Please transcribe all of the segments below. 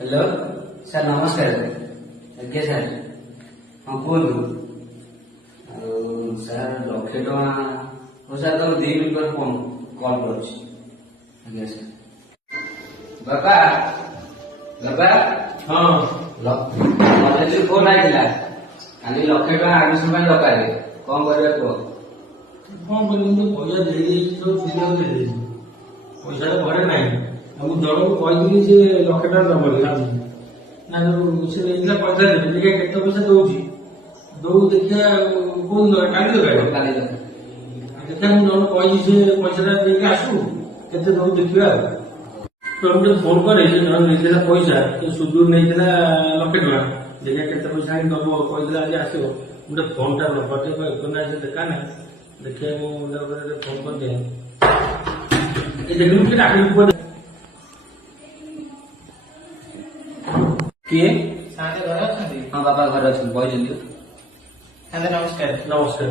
hello sir नमस्कार आज्ञा sir हाँ कहतु सर लक्षे टଙ୍କା हो सर तुम 2 मिनिट पर कॉल कर आज्ञा सर बाबा बाबा हाँ कॉलेज फोन आइला खाली लक्षे टଙ୍କା आडमिशन ପାଇଁ ଦରକାର କଣ କରିବା କୁହ कौन बोली पैसा दे तो सुविधा दे पैसा घरे ना जन को कही से लक्षे टाइम नब ना से पैसा देवे देखिए केते पैसा दौर दौ देखिए कौन काली କାଲି देखिए मुझे जन कही से पैसा देके आसू केते दौ देखिए तो फोन करे जन नहीं पैसा सुदूर नहीं लक्षे टाँग देखिए केते पैसा दब कही आज आसो गोटे फोन टा नंबर देखा ना देखिए मुझे फोन कर दिया देखिए किए साथे घर अछंती हाँ बाबा घर अच्छे बही साथे नमस्कार नमस्कार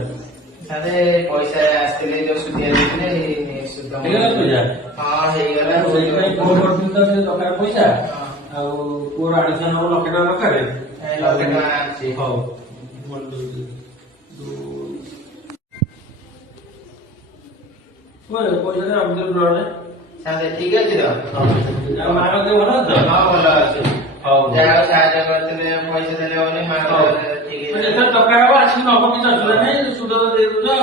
साथे पैसा आस्ते जो सुदिया देले सुद पूजा हां हे गला फोन करती तो से दरकार पैसा पुअर आडिशन हम लक्षे टाँग दरकार लक्षे टଙ୍କା अछि हौ पैसा अब्दुल रहे साथे ठीक अछि तो मार के भल तो हां भलो अछि हौ जाओ साहाय्य करतले पैसा देले ओने मार ठीक म्हणजे अछि तर दरकार हवा आछि न हो किछ असुविधा नाही सुद दे दो जा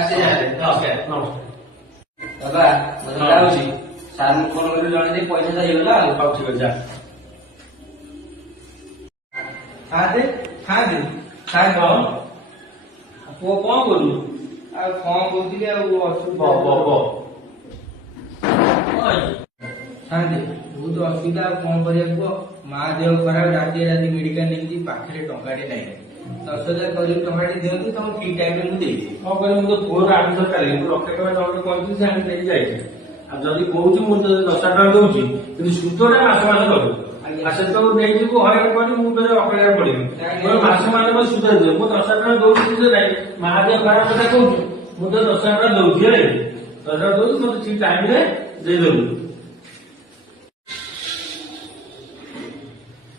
आसी जाले नमस्कार नमस्कार बाबा मତେ ଲାଗୁଛି ସାର୍ ମୁଁ ଫୋନ କରି ଜଣେଇ ଦେଇ ପଇସା ହେଇଗଲା ଆଉ ହଉ ଠିକ ଅଛି ଯା साथे ଖାଆନ୍ତି खाइ ହଁ ପୁଅ କଣ କରୁ आ फोन कोथिले आ असु ब ब ब ओइ साथे बहुत असुविधा फोन करिया को मां देह खराब राति राति मेडिकल नहीं पाखरे टंकाटे नहीं 10,000 करी टंकाटे दियंतु तुम ठीक टाइम में मु देई କଣ କରିବି ମୁଁ ତ ପୁଅର ଆଡମିସନ କାଲି ମୁଁ ଲକ୍ଷେ ଟଙ୍କା ଜଣକୁ କହିଥିଲି ସେ ଆଣି ନେଇକି ଯାଇଛି ଆଉ ଯଦି କହୁଛି ମୁଁ ଯଦି 10,000 ଟଙ୍କା ଦଉଛି କିନ୍ତୁ ସୁଧଟା ମାସ ମାସ କରିବୁ ମାସେ ତ ନେଇଯିବୁ ହଇରାଣ କରି ମୁଁ ଫେରେ ଅପେକ୍ଷା ପଡିବି ମାସ ମାସ ମୋ ସୁଧ ଦେବେ ମୁଁ 10,000 ଟଙ୍କା ଦଉଛି ଯେ ନାହିଁ ମା ଦେହ ଖରାପ କଥା କହୁଛୁ ମୁଁ ତ 10,000 ଟଙ୍କା ଦଉଛି ହେଲେ 10,000 ଦଉଛି ମୋତେ ଠିକ ଟାଇମରେ ଦେଇଦେବୁ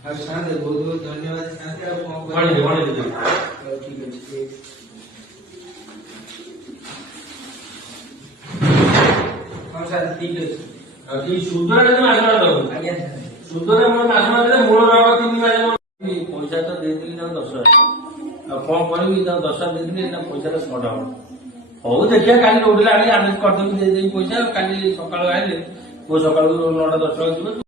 और साथे बहुत बहुत धन्यवाद साथे आ फोन ଭଣି कर ଭଣି ठीक अछि हां साथे ठीक अछि ଆଉ କି ସୁଧଟା ଯଦି ମାସ ମାସ ଦବୁ आज्ञा साथे ସୁଧରେ ମୋର ମାସ ମାସ ଦେଲେ ମୂଳ ରହିବ 3 ମାସ ପଇସା ତ ଦେଇଥିଲି ତାକୁ 10,000 ଆଉ କଣ କରିବି ତାକୁ 10,000 ଦେଇଥିଲି ନା ପଇସାଟା ସର୍ଟ ହବ ହଉ ଦେଖିବା କାଲି ରୋଡିଲେ ଆଣି ଆଡଜଷ୍ଟ କରିଦେବି ଦେଇଦେବି ପଇସା କାଲି ସକାଳୁ ଆଇଲେ ପୁଅ ସକାଳୁ 9ଟା 10ଟା ଯିବ